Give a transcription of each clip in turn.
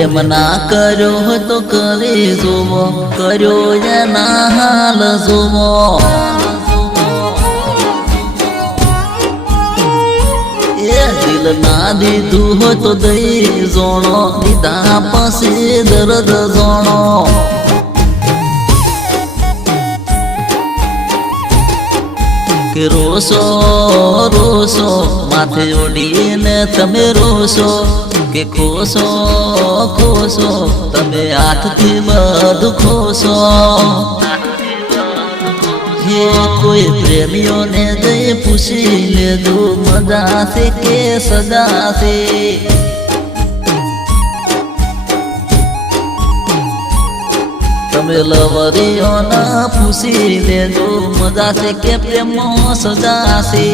પ્રેમ ના કર્યો હોય તો કરી જોવો, કર્યો એના હાલ જોવો. એ દિલ ના દીધું હોય તો દઈ જોણો, દીધા પછી દર્દ જોણો. કે રોશો રોશો માથે ઓઢીને તમે રોશો, કે ખોશો ખોશો તમે હાથથી બધું ખોશો. હે કોઈ પ્રેમીઓને જઈ પૂછી લેજો, મજા છે કે સજા છે. તમે લવરીઓના પૂછી લેજો, મજા છે કે પ્રેમો સજા છે.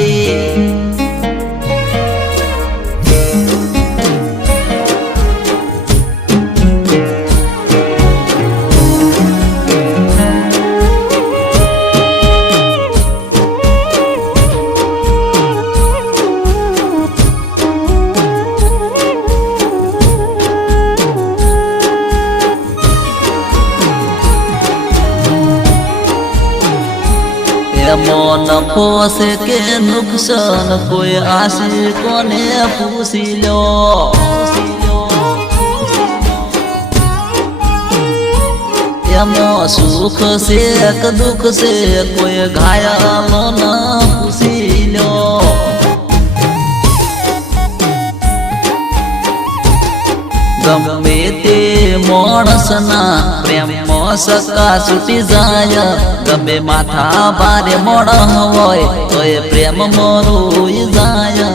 એમો નફો છે કે નુકસાન કોઈ આશિકોને પૂછી લો. એમો સુખ છે કે દુઃખ છે કોઈ ઘાયલો ન પૂછી લો. ગમે તે માણસના પ્રેમમાં સકા છૂટી જાય, ગમે માથા ભારે મોડ હોય તો એ પ્રેમ રોઈ જાય.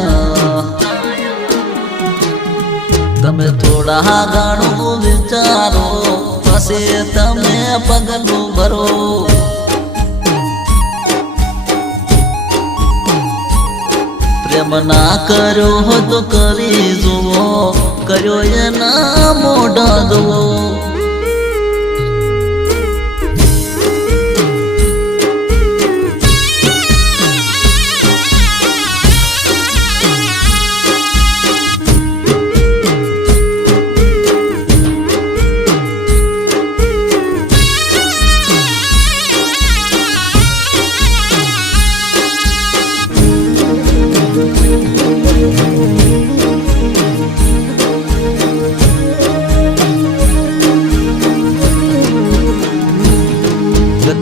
તમે થોડા ઘણું વિચારો પછી તમે પગલું ભરો. પ્રેમ ના કર્યો હોય તો કરી જુઓ, કર્યો એના મોઢા જુઓ.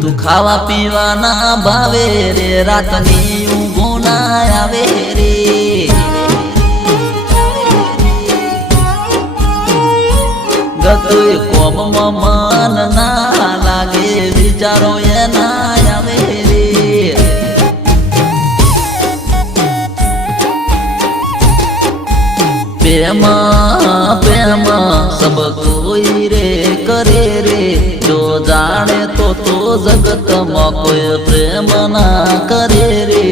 તું ખાવા પીવાના ભાવે રે, રાતની ઊંઘો ના આવે રે. ગતું કોમમાં મન ના લાગે, વિચારો એના આવે રે. પ્રેમ પ્રેમ સબ કોઈ રે કરે રે, જો જાણે તો જગતમાં કોઈ પ્રેમ ના કરે રે.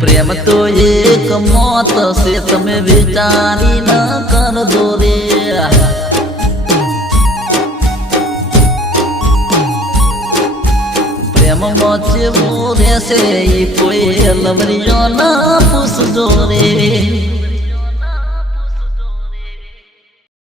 પ્રેમ તો એક મોત છે તમે વિચારી ન કરજો રે. પ્રેમમાં જેવું રહેશે એ કોઈ લવરીઓ ના પૂછજો રે.